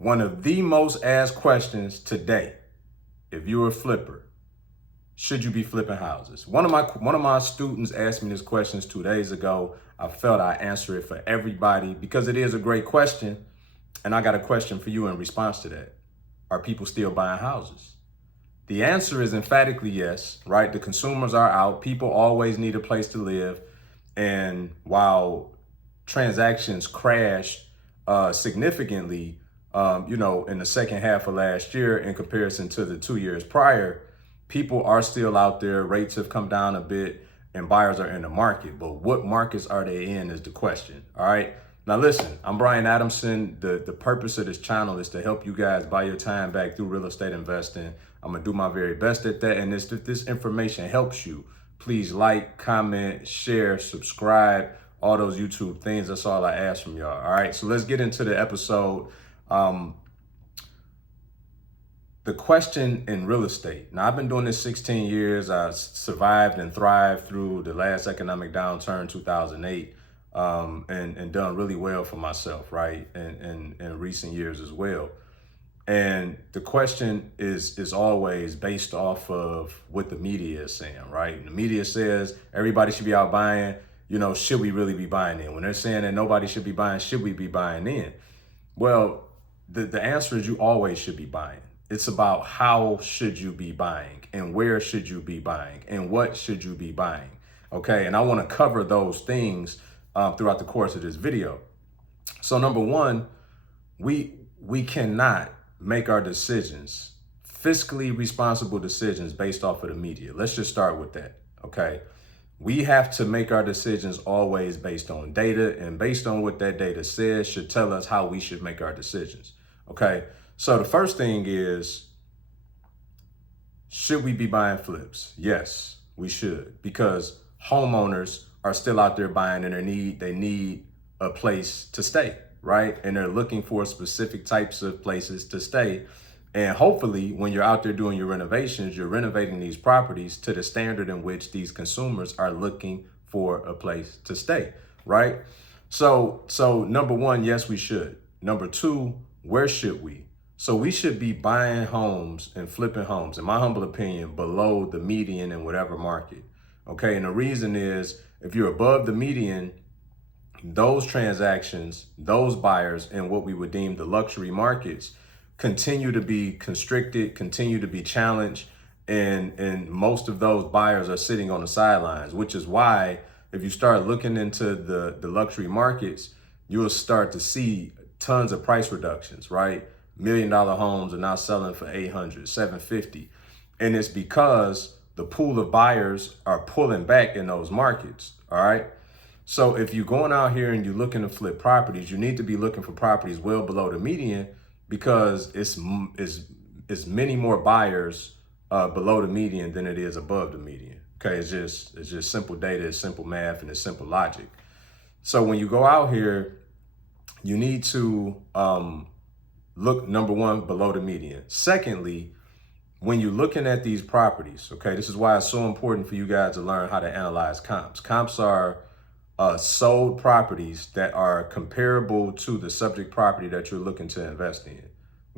One of the most asked questions today, if you're a flipper, should you be flipping houses? One of my students asked me this question 2 days ago. I felt I answer it for everybody because it is a great question. And I got a question for you in response to that. Are people still buying houses? The answer is emphatically yes, right? The consumers are out. People always need a place to live. And while transactions crashed significantly, in the second half of last year in comparison to the 2 years prior, people are still out there. Rates have come down a bit and buyers are in the market. But what markets are they in is the question. All right. Now, listen, I'm Brian Adamson. The purpose of this channel is to help you guys buy your time back through real estate investing. I'm going to do my very best at that. And if this information helps you, please like, comment, share, subscribe, all those YouTube things. That's all I ask from y'all. All right. So let's get into the episode. The question in real estate. Now, I've been doing this 16 years. I survived and thrived through the last economic downturn, 2008, and done really well for myself, right? And in recent years as well. And the question is always based off of what the media is saying, right? The media says everybody should be out buying. Should we really be buying in? When they're saying that nobody should be buying, should we be buying in? Well, the answer is you always should be buying. It's about how should you be buying and where should you be buying and what should you be buying. Okay. And I want to cover those things throughout the course of this video. So number one, we cannot make our decisions, fiscally responsible decisions based off of the media. Let's just start with that. Okay. We have to make our decisions always based on data, and based on what that data says should tell us how we should make our decisions. Okay. So the first thing is, should we be buying flips? Yes, we should, because homeowners are still out there buying and they need a place to stay, right? And they're looking for specific types of places to stay. And hopefully when you're out there doing your renovations, you're renovating these properties to the standard in which these consumers are looking for a place to stay, right? So number one, yes, we should. Number two, where should we? So we should be buying homes and flipping homes, in my humble opinion, below the median in whatever market. Okay. And the reason is, if you're above the median, those transactions, those buyers in what we would deem the luxury markets continue to be constricted, continue to be challenged. And most of those buyers are sitting on the sidelines, which is why if you start looking into the luxury markets, you'll start to see tons of price reductions, right? $1 million homes are now selling for 800, 750. And it's because the pool of buyers are pulling back in those markets. All right. So if you're going out here and you're looking to flip properties, you need to be looking for properties well below the median, because it's many more buyers below the median than it is above the median. Okay. It's just simple data, it's simple math, and it's simple logic. So when you go out here, you need to, look, number one, below the median. Secondly, when you're looking at these properties, okay, this is why it's so important for you guys to learn how to analyze comps. Comps are sold properties that are comparable to the subject property that you're looking to invest in.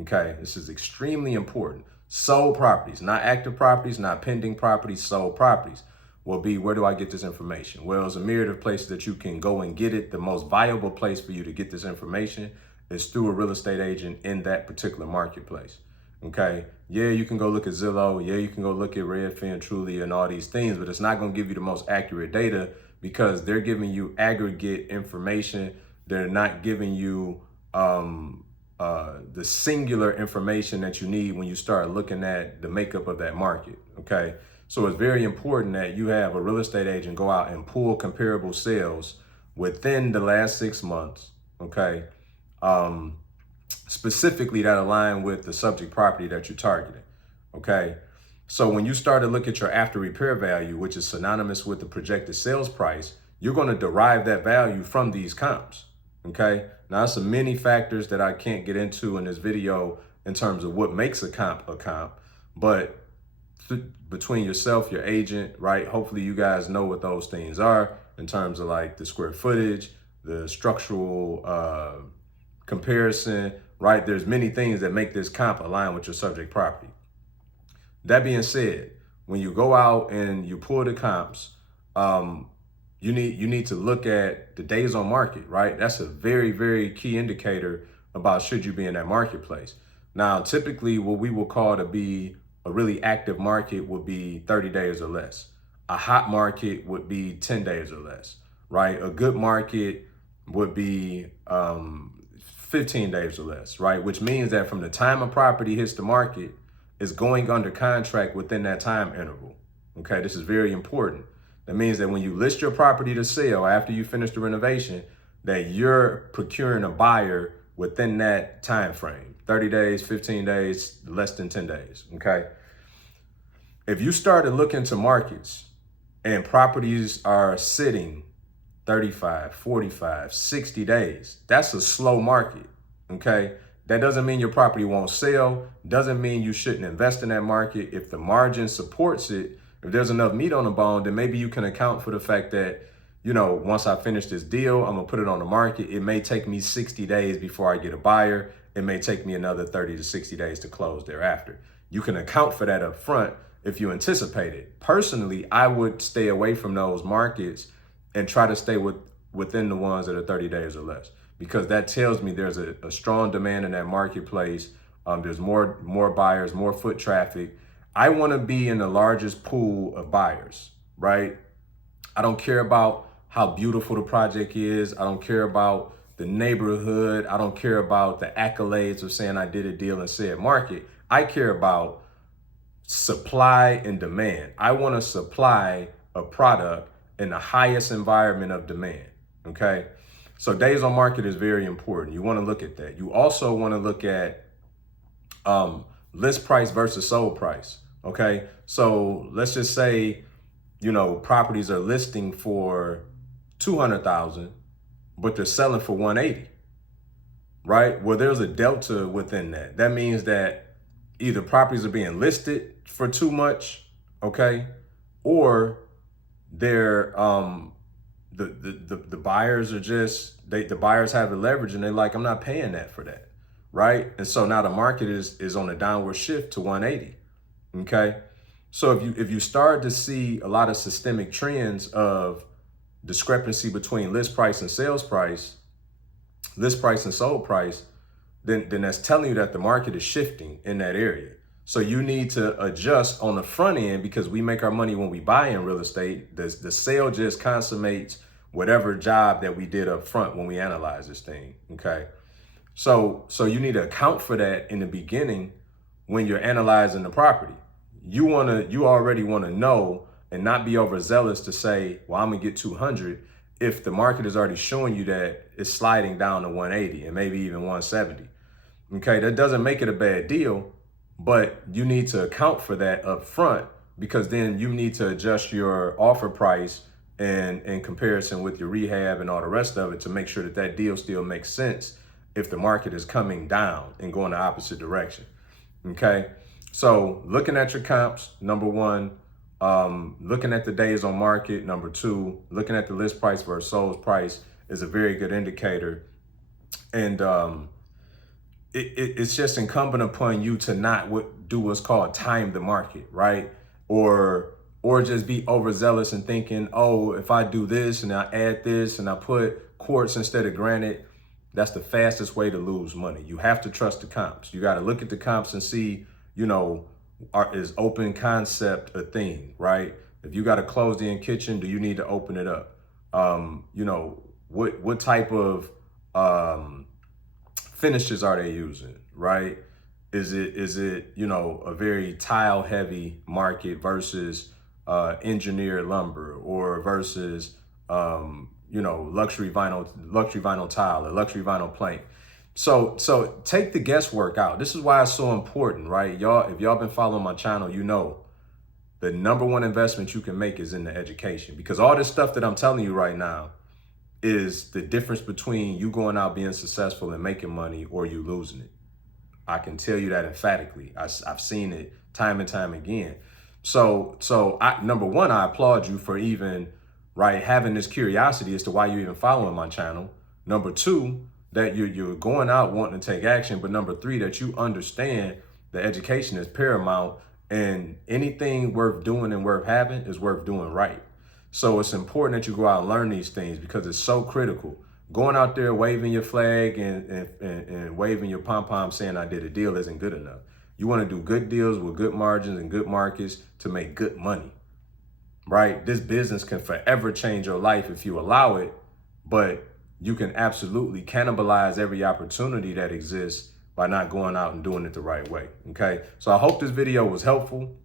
Okay, this is extremely important. Sold properties, not active properties, not pending properties, sold properties. Well, B, where do I get this information? Well, there's a myriad of places that you can go and get it. The most viable place for you to get this information is through a real estate agent in that particular marketplace. Okay. Yeah, you can go look at Zillow. Yeah, you can go look at Redfin, Trulia, and all these things, but it's not going to give you the most accurate data, because they're giving you aggregate information. They're not giving you the singular information that you need when you start looking at the makeup of that market. Okay. So it's very important that you have a real estate agent go out and pull comparable sales within the last 6 months. Okay. Specifically that align with the subject property that you're targeting. Okay. So when you start to look at your after repair value, which is synonymous with the projected sales price, you're going to derive that value from these comps. Okay. Now, there's some many factors that I can't get into in this video in terms of what makes a comp, but between yourself, your agent, right? Hopefully you guys know what those things are in terms of like the square footage, the structural comparison, right? There's many things that make this comp align with your subject property. That being said, when you go out and you pull the comps, you need to look at the days on market, right? That's a very, very key indicator about should you be in that marketplace. Now, typically what we will call to be a really active market would be 30 days or less. A hot market would be 10 days or less, right? A good market would be 15 days or less, right? Which means that from the time a property hits the market, it's going under contract within that time interval. Okay, this is very important. That means that when you list your property to sell after you finish the renovation, that you're procuring a buyer within that time frame, 30 days, 15 days, less than 10 days, okay? If you started looking to markets and properties are sitting 35, 45, 60 days, that's a slow market, okay? That doesn't mean your property won't sell, doesn't mean you shouldn't invest in that market. If the margin supports it, if there's enough meat on the bone, then maybe you can account for the fact that, you know, once I finish this deal, I'm gonna put it on the market. It may take me 60 days before I get a buyer. It may take me another 30 to 60 days to close thereafter. You can account for that up front if you anticipate it. Personally, I would stay away from those markets and try to stay within the ones that are 30 days or less, because that tells me there's a strong demand in that marketplace. There's more buyers, more foot traffic. I want to be in the largest pool of buyers, right? I don't care about how beautiful the project is. I don't care about the neighborhood. I don't care about the accolades of saying I did a deal in said market. I care about supply and demand. I want to supply a product in the highest environment of demand, okay? So days on market is very important. You want to look at that. You also want to look at list price versus sold price, okay? So let's just say, you know, properties are listing for 200,000, but they're selling for 180, right? Well, there's a delta within that. That means that either properties are being listed for too much, okay, or they're the buyers are just the buyers have the leverage and they're like, I'm not paying that for that, right? And so now the market is on a downward shift to 180. Okay, so if you start to see a lot of systemic trends of discrepancy between list price and sales price, list price and sold price, then that's telling you that the market is shifting in that area. So you need to adjust on the front end, because we make our money when we buy in real estate. The sale just consummates whatever job that we did up front when we analyze this thing, okay? So you need to account for that in the beginning when you're analyzing the property. You already want to know and not be overzealous to say, well, I'm gonna get 200 if the market is already showing you that it's sliding down to 180 and maybe even 170. Okay, that doesn't make it a bad deal, but you need to account for that up front, because then you need to adjust your offer price and in comparison with your rehab and all the rest of it to make sure that that deal still makes sense if the market is coming down and going the opposite direction. Okay, so looking at your comps, number one, looking at the days on market, number two, looking at the list price versus sold price is a very good indicator. And it's just incumbent upon you to not do what's called time the market, right? Or just be overzealous and thinking, oh, if I do this and I add this and I put quartz instead of granite, that's the fastest way to lose money. You have to trust the comps. You got to look at the comps and see, you know, is open concept a thing, right? If you got a closed-in kitchen, do you need to open it up? You know, what type of finishes are they using, right? Is it you know, a very tile heavy market versus engineered lumber, or versus you know, luxury vinyl tile or luxury vinyl plank? So take the guesswork out. This is why it's so important, right? Y'all, if y'all been following my channel, you know the number one investment you can make is in the education, because all this stuff that I'm telling you right now is the difference between you going out being successful and making money or you losing it. I can tell you that emphatically. I've seen it time and time again. So number one, I applaud you for even, right, having this curiosity as to why you even following my channel. Number two, that you're going out wanting to take action, but number three, that you understand that education is paramount, and anything worth doing and worth having is worth doing right. So it's important that you go out and learn these things because it's so critical. Going out there waving your flag and waving your pom-pom saying I did a deal isn't good enough. You want to do good deals with good margins and good markets to make good money, right? This business can forever change your life if you allow it, but you can absolutely cannibalize every opportunity that exists by not going out and doing it the right way, okay? So I hope this video was helpful.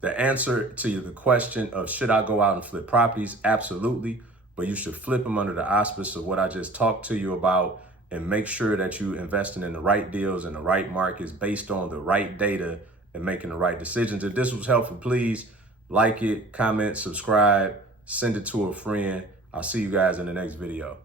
The answer to the question of should I go out and flip properties? Absolutely, but you should flip them under the auspice of what I just talked to you about, and make sure that you investing in the right deals in the right markets based on the right data and making the right decisions. If this was helpful, please like it, comment, subscribe, send it to a friend. I'll see you guys in the next video.